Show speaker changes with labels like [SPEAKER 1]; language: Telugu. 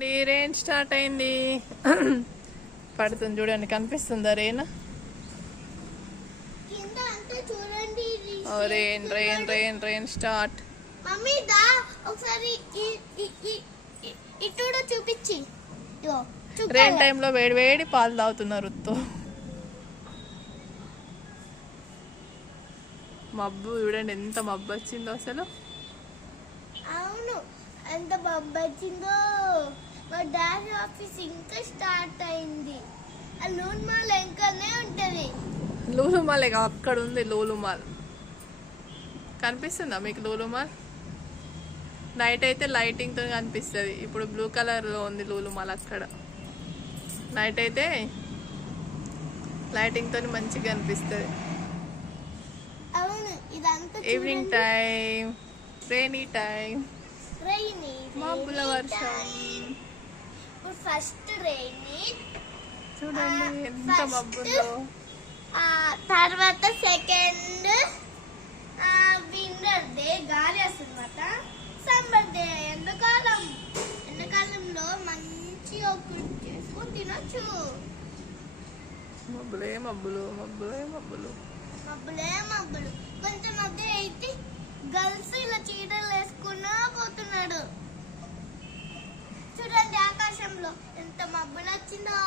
[SPEAKER 1] నీ రెయిన్ స్టార్ట్ అయింది? పడుతుంది చూడండి కనిపిస్తుందా rain rain rain rain rain start.
[SPEAKER 2] Mummy దా ఒకసారి ఇటు చూపించి.
[SPEAKER 1] రెయిన్ టైంలో వేడి వేడి పాలు తాగుతున్నారు మబ్బు చూడండి ఎంత మబ్బు వచ్చిందో అసలు.
[SPEAKER 2] అవును ఎంత బొబ్బొచ్చిందో మా డాడీ ఆఫీస్ ఇంకా స్టార్ట్ అయింది. ఆ నూనె మాల ఇంకానే ఉంటది.
[SPEAKER 1] లూలుమాల్ ఇక అక్కడ ఉంది లూలుమాల్. కనిపిస్తుందా మీకు లూలుమాల్? నైట్ అయితే లైటింగ్తో కనిపిస్తుంది. ఇప్పుడు బ్లూ కలర్లో ఉంది లూలుమాల్ అక్కడ. నైట్ అయితే లైటింగ్తో మంచిగా కనిపిస్తుంది.
[SPEAKER 2] అవును ఇదంతా
[SPEAKER 1] ఈవినింగ్ టైం రైనీ టైం మబ్బుల వర్షం
[SPEAKER 2] ఇప్పుడు ఫస్ట్
[SPEAKER 1] చూడండి ఎంత
[SPEAKER 2] తర్వాత సెకండ్ విన్నర్ డే గాలి వస్తుందన్నమాట. సమ్మర్ డే ఎండాకాలం. ఎండాకాలంలో మంచిగా కుక్ చేసుకొని తినొచ్చు.
[SPEAKER 1] మబ్బులే మబ్బులు మబ్బులే మబ్బులు.
[SPEAKER 2] మబ్బులే మబ్బులు. కొంచెం మబ్బులు వచ్చిందో